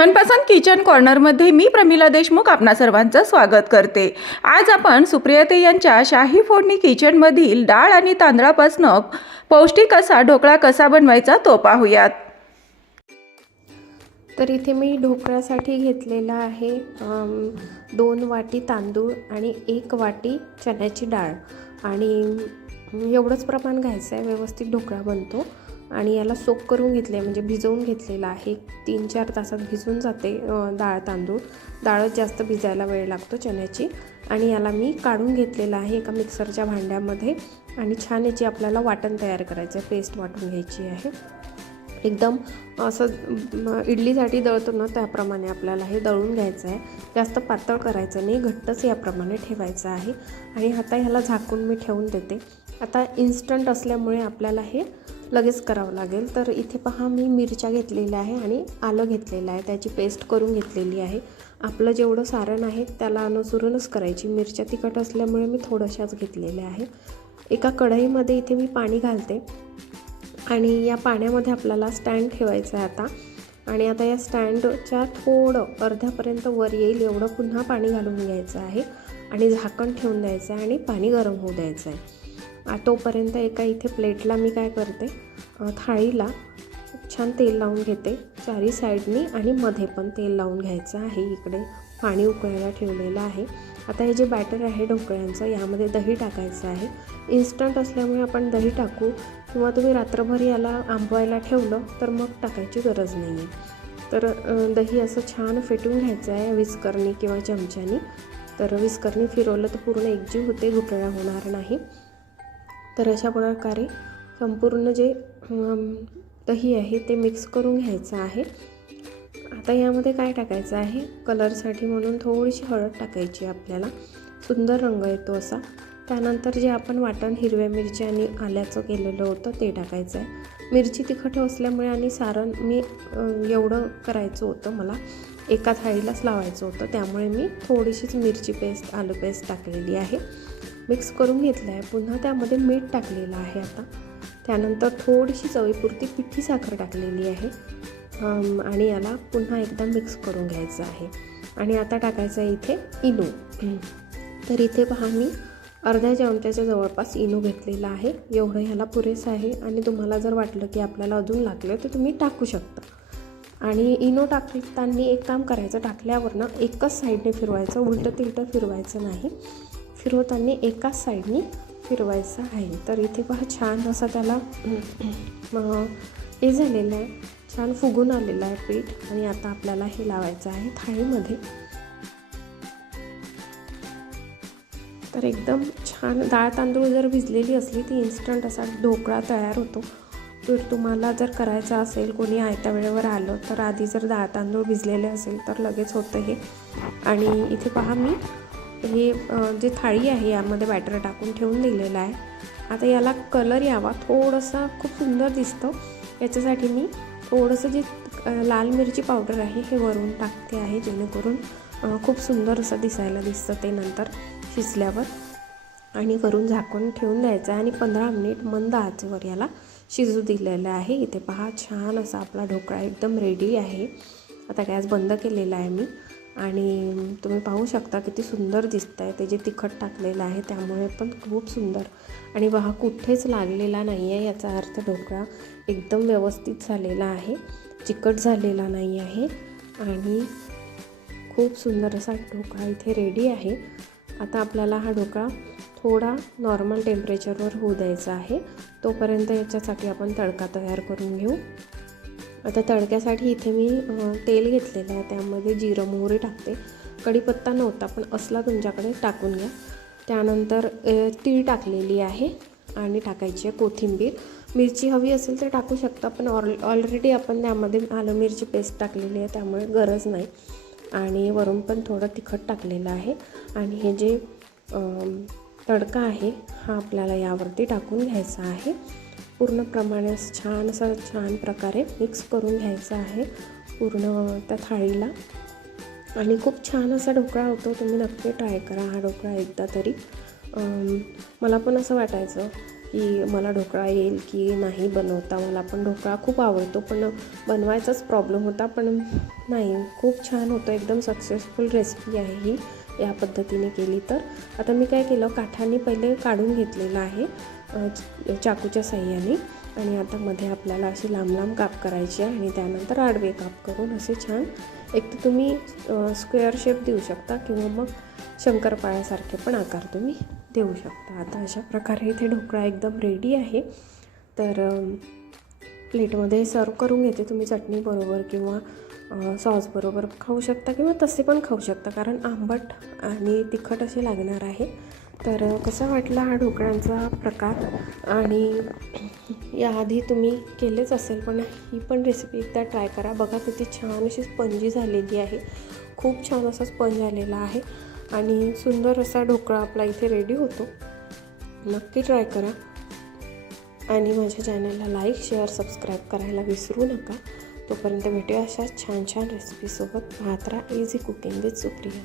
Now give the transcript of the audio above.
मनपसंत kitchen कॉर्नरमध्ये मी प्रमिला देशमुख आपणा सर्वांचं स्वागत करते. आज आपण सुप्रियते यांच्या शाही फोडणी किचनमधील डाळ आणि तांदळापासनं पौष्टिक असा ढोकळा कसा बनवायचा तो पाहूयात. तर इथे मी ढोकळ्यासाठी घेतलेला आहे दोन वाटी तांदूळ आणि एक वाटी चण्याची डाळ. आणि एवढंच प्रमाण घ्यायचं आहे व्यवस्थित ढोकळा बनतो. आणि याला सोक करून घेतले आहे म्हणजे भिजवून घेतलेला आहे. तीन चार तासात भिजून जाते डाळ तांदूळ. डाळच जास्त भिजायला वेळ लागतो चण्याची. आणि याला मी काढून घेतलेला आहे एका मिक्सरच्या भांड्यामध्ये. आणि छान याची आपल्याला वाटण तयार करायचं आहे पेस्ट वाटून घ्यायची आहे. एकदम असं इडलीसाठी दळतो ना त्याप्रमाणे आपल्याला हे दळून घ्यायचं आहे. जास्त पातळ करायचं नाही घट्टच याप्रमाणे ठेवायचं आहे. आणि आता ह्याला झाकून मी ठेवून देते. आता इन्स्टंट असल्यामुळे आपल्याला हे लगेच करावं लागेल. तर इथे पहा मी मिरच्या घेतलेल्या आहे आणि आलं घेतलेलं आहे. त्याची पेस्ट करून घेतलेली आहे. आपलं जेवढं सारण आहे त्याला अनुसरूनच करायची. मिरच्या तिखट असल्यामुळे मी थोडंशाच घेतलेल्या आहे. एका कढईमध्ये इथे मी पाणी घालते आणि या पाण्यामध्ये आपल्याला स्टँड ठेवायचं आहे आता. आणि आता या स्टँडच्या थोडं अर्ध्यापर्यंत वर येईल एवढं पुन्हा पाणी घालून घ्यायचं आहे. आणि झाकण ठेवून द्यायचं आहे आणि पाणी गरम होऊ द्यायचं आहे. तोपर्यंत एका इथे प्लेटला मी काय करते? थाळीला छान तेल लावून घेते. चारी साईडनी आणि मध्ये पण तेल लावून घ्यायचं आहे. इकडे पाणी उकळायला ठेवलेलं आहे. आता हे जे बॅटर आहे ढोकळ्यांचं यामध्ये दही टाकायचं आहे. इन्स्टंट असल्यामुळे आपण दही टाकू किंवा तुम्ही रात्रभर याला आंबवायला ठेवलं तर मग टाकायची गरज नाही आहे तर दही असं छान फेटून घ्यायचं आहे विस्करणी किंवा चमच्यानी. तर विस्करणी फिरवलं तर पूर्ण एकजीव होते घुटळा होणार नाही. तर अशा प्रकारे संपूर्ण जे दही आहे ते मिक्स करून घ्यायचं आहे. आता यामध्ये काय टाकायचं आहे? कलरसाठी म्हणून थोडीशी हळद टाकायची आपल्याला. सुंदर रंग येतो असा. त्यानंतर जे आपण वाटण हिरव्या मिरची आणि आल्याचं केलेलं होतं ते टाकायचं आहे. मिरची तिखट असल्यामुळे आणि सारण मी एवढं करायचं होतं मला. एका थाळीलाच लावायचं होतं. त्यामुळे मी थोडीशीच मिरची पेस्ट आलू पेस्ट टाकलेली आहे. मिक्स करून घेतलं आहे पुन्हा त्यामध्ये मीठ टाकलेलं आहे आता. त्यानंतर थोडीशी चवीपुरती पिठी साखर टाकलेली आहे. आणि याला पुन्हा एकदा मिक्स करून घ्यायचं आहे. आणि आता टाकायचं आहे इथे इनो. तर इथे पहा मी अर्ध्या चमच्याच्या जवळपास इनो घेतलेला आहे. एवढं ह्याला पुरेसं आहे. आणि तुम्हाला जर वाटलं की आपल्याला अजून लागलं तर तुम्ही टाकू शकता. आणि इनो टाकताना एक काम करायचं टाकल्यावर ना एकच साईडने फिरवायचं उलटं तिलटं फिरवायचं नाही. फिरवताना एकाच साईडनी फिरवायचं आहे. तर इथे पहा छान असा त्याला हे झालेलं आहे. छान फुगून आलेलं आहे पीठ आणि आता आपल्याला हे लावायचं आहे थाळीमध्ये. तर एकदम छान डाळ तांदूळ जर भिजलेली असली ती इन्स्टंट असा ढोकळा तयार होतो. तर तुम्हाला जर करायचं असेल कोणी आयत्या वेळेवर आलं तर आधी जर डाळ तांदूळ भिजलेले असेल तर लगेच होतं हे. आणि इथे पहा मी हे जे थाळी आहे यामध्ये बॅटर टाकून ठेवून दिलेलं आहे. आता याला कलर यावा थोडंसं खूप सुंदर दिसतं. याच्यासाठी मी थोडंसं जे लाल मिरची पावडर आहे हे वरून टाकते आहे जेणेकरून खूप सुंदर असं दिसायला दिसतं ते नंतर शिजल्यावर. आणि वरून झाकून ठेवून द्यायचं आहे आणि पंधरा मिनिट मंद आचेवर याला शिजू दिलेलं आहे. इथे पहा छान असा आपला ढोकळा एकदम रेडी आहे. आता गॅस बंद केलेला आहे मी. आणि तुम्ही पाहू शकता किती सुंदर दिसत आहे ते जे तिखट टाकलेलं आहे त्यामुळे पण खूप सुंदर. आणि वाह कुठेच लागलेला नाही आहे याचा अर्थ ढोकळा एकदम व्यवस्थित झालेला आहे. चिकट झालेला नाही आहे. आणि खूप सुंदर असा ढोकळा इथे रेडी आहे. आता आपल्याला हा ढोकळा थोडा नॉर्मल टेम्परेचरवर होऊ द्यायचा आहे. तोपर्यंत याच्यासाठी आपण तडका तयार करून घेऊ. आता तडक्यासाठी इथे मी तेल घेतलेलं आहे. त्यामध्ये जिरं मोहरी टाकते. कढीपत्ता नव्हता पण असला तुमच्याकडे टाकून घ्या. त्यानंतर तीळ टाकलेली आहे आणि टाकायची आहे कोथिंबीर. मिरची हवी असेल तर टाकू शकता पण ऑल ऑलरेडी आपण त्यामध्ये आलं मिरची पेस्ट टाकलेली आहे त्यामुळे गरज नाही. आणि वरून पण थोडं तिखट टाकलेलं आहे. आणि हे जे तडका आहे हा आपल्याला यावरती टाकून घ्यायचा आहे. पूर्ण प्रमाणे छान असं छान प्रकारे मिक्स करून घ्यायचं आहे पूर्ण त्या थाळीला. आणि खूप छान असा ढोकळा होतो तुम्ही नक्की ट्राय करा हा ढोकळा एकदा तरी. मला पण असं वाटायचं की मला ढोकळा येईल की नाही बनवता. मला पण ढोकळा खूप आवडतो पण बनवायचाच प्रॉब्लेम होता पण नाही खूप छान होतं. एकदम सक्सेसफुल रेसिपी आहे ही या पद्धतीने केली तर. आता मी काय केलं काठांनी पहिले काढून घेतलेलं आहे. चाकूच्या साह्याने आणि आता मध्ये आपल्याला असे लांब लांब काप करायचे आणि त्यानंतर आडवे काप करून असे छान एक तर तुम्ही स्क्वेअर शेप देऊ शकता किंवा मग शंकरपाळ्यासारखे पण आकार तुम्ही देऊ शकता. आता अशा प्रकारे इथे ढोकळा एकदम रेडी आहे. तर प्लेटमध्ये सर्व करून घेते तुम्ही चटणीबरोबर किंवा सॉसबरोबर खाऊ शकता किंवा तसे पण खाऊ शकता. कारण आंबट आणि तिखट असे लागणार आहे. तर कसं कसा वाटला हा ढोकळ्यांचा प्रकार? आणि याआधी तुम्ही केलेच असेल पण ही पण रेसिपी एकदा ट्राय करा. बघा किती छान अशी स्पंजी झालेली आहे. खूप छान असा स्पंज आलेला आहे. आणि सुंदर असा ढोकळा आपला इथे रेडी होतो. नक्की ट्राय करा. आणि माझ्या चॅनलला लाईक शेअर सबस्क्राईब करायला विसरू नका. तोपर्यंत भेटूया अशा छान छान रेसिपीसोबत पाहत राहा इझी कुकिंग विथ सुप्रिया.